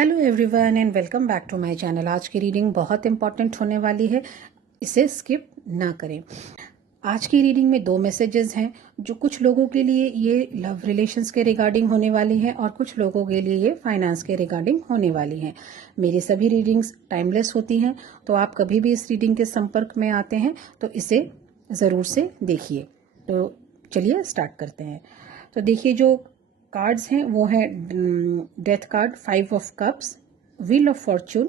Hello everyone and welcome back to my channel. आज की reading बहुत इंपॉर्टेंट होने वाली है, इसे स्किप ना करें। आज की रीडिंग में 2 मैसेजेस हैं जो कुछ लोगों के लिए ये लव रिलेशंस के रिगार्डिंग होने वाली हैं और कुछ लोगों के लिए ये फाइनेंस के रिगार्डिंग होने वाली हैं। मेरी सभी रीडिंग्स टाइमलेस होती हैं, तो आप कभी भी इस रीडिंग के संपर्क में आते हैं तो इसे ज़रूर से देखिए। तो चलिए स्टार्ट करते हैं। तो देखिए, जो कार्ड्स हैं वो हैं death card, 5 of cups, wheel of Fortune,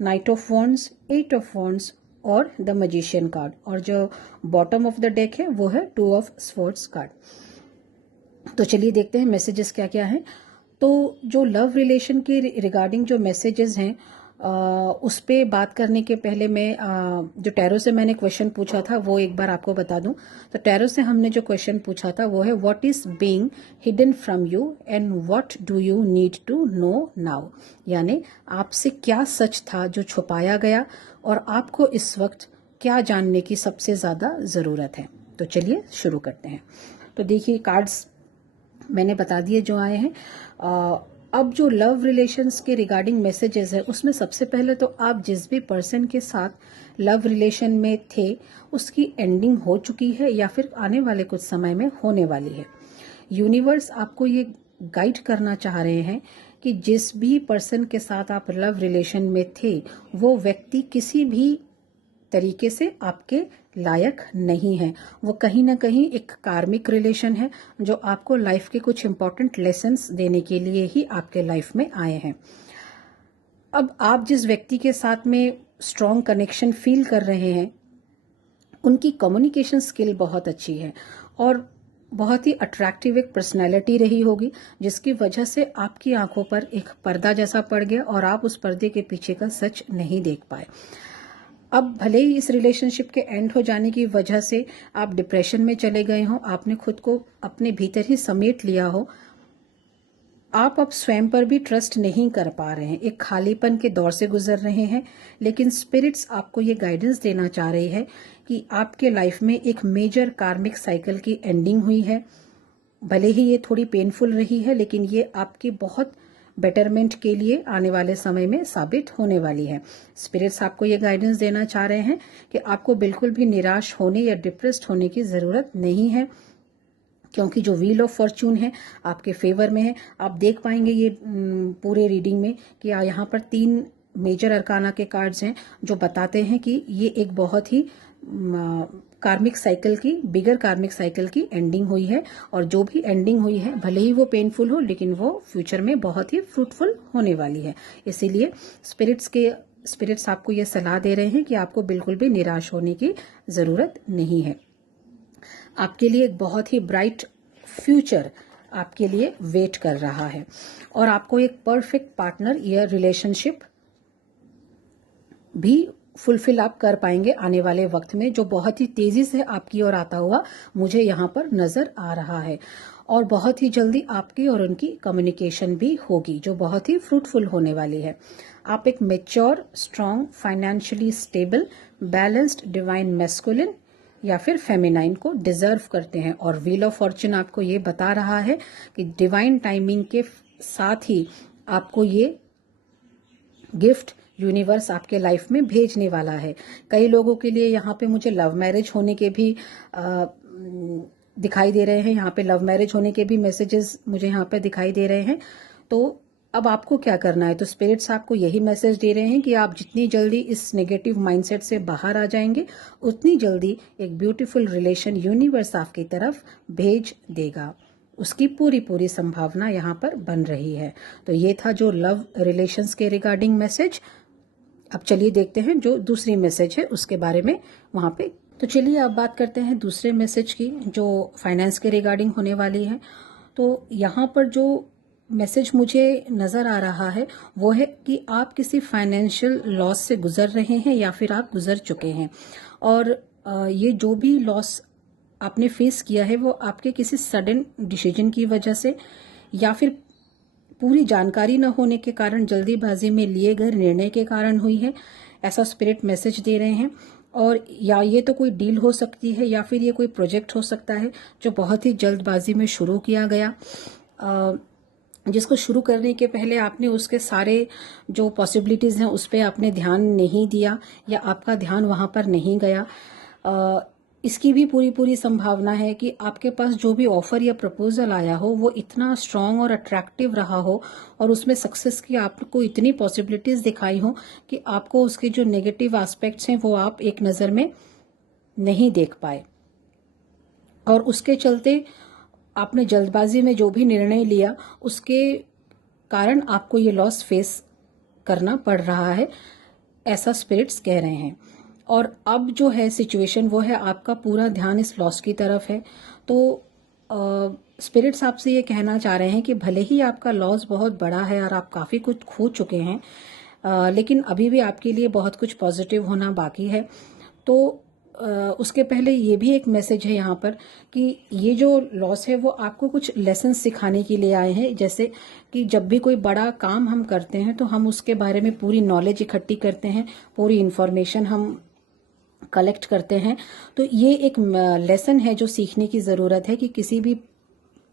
night of wands, 8 of wands और द मैजिशियन कार्ड। और जो बॉटम ऑफ द डेक है वो है 2 ऑफ स्वॉर्ड्स कार्ड। तो चलिए देखते हैं मैसेजेस क्या क्या हैं। तो जो लव रिलेशन के रिगार्डिंग जो मैसेजेस हैं उस पे बात करने के पहले मैं जो टैरो से मैंने क्वेश्चन पूछा था वो एक बार आपको बता दूं। तो टैरो से हमने जो क्वेश्चन पूछा था वो है, what is being hidden from you and what do you need to know now. यानी आपसे क्या सच था जो छुपाया गया और आपको इस वक्त क्या जानने की सबसे ज़्यादा ज़रूरत है। तो चलिए शुरू करते हैं। तो देखिए, कार्ड्स मैंने बता दिए जो आए हैं। अब जो लव रिलेशंस के रिगार्डिंग मैसेजेस है उसमें सबसे पहले तो आप जिस भी पर्सन के साथ लव रिलेशन में थे उसकी एंडिंग हो चुकी है या फिर आने वाले कुछ समय में होने वाली है। यूनिवर्स आपको ये गाइड करना चाह रहे हैं कि जिस भी पर्सन के साथ आप लव रिलेशन में थे वो व्यक्ति किसी भी तरीके से आपके लायक नहीं है। वो कहीं ना कहीं एक कार्मिक रिलेशन है जो आपको लाइफ के कुछ इंपॉर्टेंट लेसन्स देने के लिए ही आपके लाइफ में आए हैं। अब आप जिस व्यक्ति के साथ में स्ट्रॉन्ग कनेक्शन फील कर रहे हैं उनकी कम्युनिकेशन स्किल बहुत अच्छी है और बहुत ही अट्रैक्टिव एक पर्सनैलिटी रही होगी, जिसकी वजह से आपकी आंखों पर एक पर्दा जैसा पड़ गया और आप उस पर्दे के पीछे का सच नहीं देख पाए। अब भले ही इस रिलेशनशिप के एंड हो जाने की वजह से आप डिप्रेशन में चले गए हो, आपने खुद को अपने भीतर ही समेट लिया हो, आप अब स्वयं पर भी ट्रस्ट नहीं कर पा रहे हैं, एक खालीपन के दौर से गुजर रहे हैं। लेकिन स्पिरिट्स आपको ये गाइडेंस देना चाह रही है कि आपके लाइफ में एक मेजर कार्मिक साइकिल की एंडिंग हुई है। भले ही ये थोड़ी पेनफुल रही है लेकिन ये आपकी बहुत बेटरमेंट के लिए आने वाले समय में साबित होने वाली है। स्पिरिट्स आपको ये गाइडेंस देना चाह रहे हैं कि आपको बिल्कुल भी निराश होने या डिप्रेस्ड होने की ज़रूरत नहीं है, क्योंकि जो व्हील ऑफ फॉर्चून है आपके फेवर में है। आप देख पाएंगे ये पूरे रीडिंग में कि यहाँ पर 3 मेजर अरकाना के कार्ड्स हैं जो बताते हैं कि ये एक बहुत ही कार्मिक साइकिल की, बिगर कार्मिक साइकिल की एंडिंग हुई है। और जो भी एंडिंग हुई है भले ही वो पेनफुल हो लेकिन वो फ्यूचर में बहुत ही फ्रूटफुल होने वाली है। इसीलिए स्पिरिट्स आपको ये सलाह दे रहे हैं कि आपको बिल्कुल भी निराश होने की ज़रूरत नहीं है। आपके लिए एक बहुत ही ब्राइट फ्यूचर आपके लिए वेट कर रहा है और आपको एक परफेक्ट पार्टनर या रिलेशनशिप भी फुलफिल आप कर पाएंगे आने वाले वक्त में, जो बहुत ही तेजी से आपकी ओर आता हुआ मुझे यहाँ पर नजर आ रहा है। और बहुत ही जल्दी आपकी और उनकी कम्युनिकेशन भी होगी जो बहुत ही फ्रूटफुल होने वाली है। आप एक mature, strong, financially stable, balanced divine masculine या फिर फेमिनाइन को डिजर्व करते हैं। और व्हील ऑफ फॉर्चून आपको ये बता रहा है कि डिवाइन टाइमिंग के साथ ही आपको ये गिफ्ट यूनिवर्स आपके लाइफ में भेजने वाला है। कई लोगों के लिए यहाँ पे मुझे लव मैरिज होने के भी दिखाई दे रहे हैं, यहाँ पे लव मैरिज होने के भी मैसेजेस मुझे यहाँ पे दिखाई दे रहे हैं। तो अब आपको क्या करना है? तो स्पिरिट्स आपको यही मैसेज दे रहे हैं कि आप जितनी जल्दी इस नेगेटिव माइंडसेट से बाहर आ जाएंगे उतनी जल्दी एक ब्यूटीफुल रिलेशन यूनिवर्स आपकी तरफ भेज देगा। उसकी पूरी संभावना यहाँ पर बन रही है। तो ये था जो लव रिलेशंस के रिगार्डिंग मैसेज। अब चलिए देखते हैं जो दूसरी मैसेज है उसके बारे में वहाँ पे। तो चलिए अब बात करते हैं दूसरे मैसेज की जो फाइनेंस के रिगार्डिंग होने वाली है। तो यहाँ पर जो मैसेज मुझे नज़र आ रहा है वो है कि आप किसी फाइनेंशियल लॉस से गुजर रहे हैं या फिर आप गुजर चुके हैं। और ये जो भी लॉस आपने फेस किया है वो आपके किसी सडन डिसीजन की वजह से या फिर पूरी जानकारी न होने के कारण, जल्दीबाजी में लिए गए निर्णय के कारण हुई है, ऐसा स्पिरिट मैसेज दे रहे हैं। और या ये तो कोई डील हो सकती है या फिर ये कोई प्रोजेक्ट हो सकता है जो बहुत ही जल्दबाजी में शुरू किया गया। जिसको शुरू करने के पहले आपने उसके सारे जो पॉसिबिलिटीज़ हैं उस पर आपने ध्यान नहीं दिया या आपका ध्यान वहाँ पर नहीं गया, इसकी भी पूरी पूरी संभावना है कि आपके पास जो भी ऑफर या प्रपोजल आया हो वो इतना स्ट्रांग और अट्रैक्टिव रहा हो और उसमें सक्सेस की आपको इतनी पॉसिबिलिटीज़ दिखाई हो कि आपको उसके जो नेगेटिव एस्पेक्ट्स हैं वो आप एक नज़र में नहीं देख पाए, और उसके चलते आपने जल्दबाजी में जो भी निर्णय लिया उसके कारण आपको ये लॉस फेस करना पड़ रहा है, ऐसा स्पिरिट्स कह रहे हैं। और अब जो है सिचुएशन वो है आपका पूरा ध्यान इस लॉस की तरफ है। तो स्पिरिट्स आपसे ये कहना चाह रहे हैं कि भले ही आपका लॉस बहुत बड़ा है और आप काफ़ी कुछ खो चुके हैं, लेकिन अभी भी आपके लिए बहुत कुछ पॉजिटिव होना बाकी है। तो उसके पहले ये भी एक मैसेज है यहाँ पर कि ये जो लॉस है वो आपको कुछ लेसन सिखाने के लिए आए हैं। जैसे कि जब भी कोई बड़ा काम हम करते हैं तो हम उसके बारे में पूरी नॉलेज इकट्ठी करते हैं, पूरी इन्फॉर्मेशन हम कलेक्ट करते हैं। तो ये एक लेसन है जो सीखने की ज़रूरत है कि किसी भी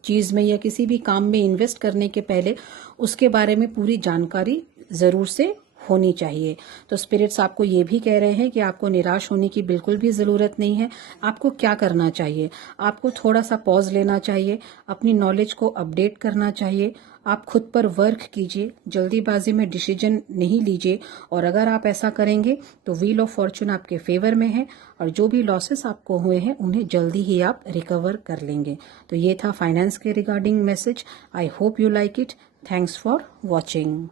चीज़ में या किसी भी काम में इन्वेस्ट करने के पहले उसके बारे में पूरी जानकारी ज़रूर से होनी चाहिए। तो स्पिरिट्स आपको ये भी कह रहे हैं कि आपको निराश होने की बिल्कुल भी ज़रूरत नहीं है। आपको क्या करना चाहिए, आपको थोड़ा सा पॉज लेना चाहिए, अपनी नॉलेज को अपडेट करना चाहिए, आप खुद पर वर्क कीजिए, जल्दीबाजी में डिसीजन नहीं लीजिए। और अगर आप ऐसा करेंगे तो व्हील ऑफ फॉर्चून आपके फेवर में है और जो भी लॉसेस आपको हुए हैं उन्हें जल्दी ही आप रिकवर कर लेंगे। तो ये था फाइनेंस के regarding message. I hope you like it. Thanks for watching.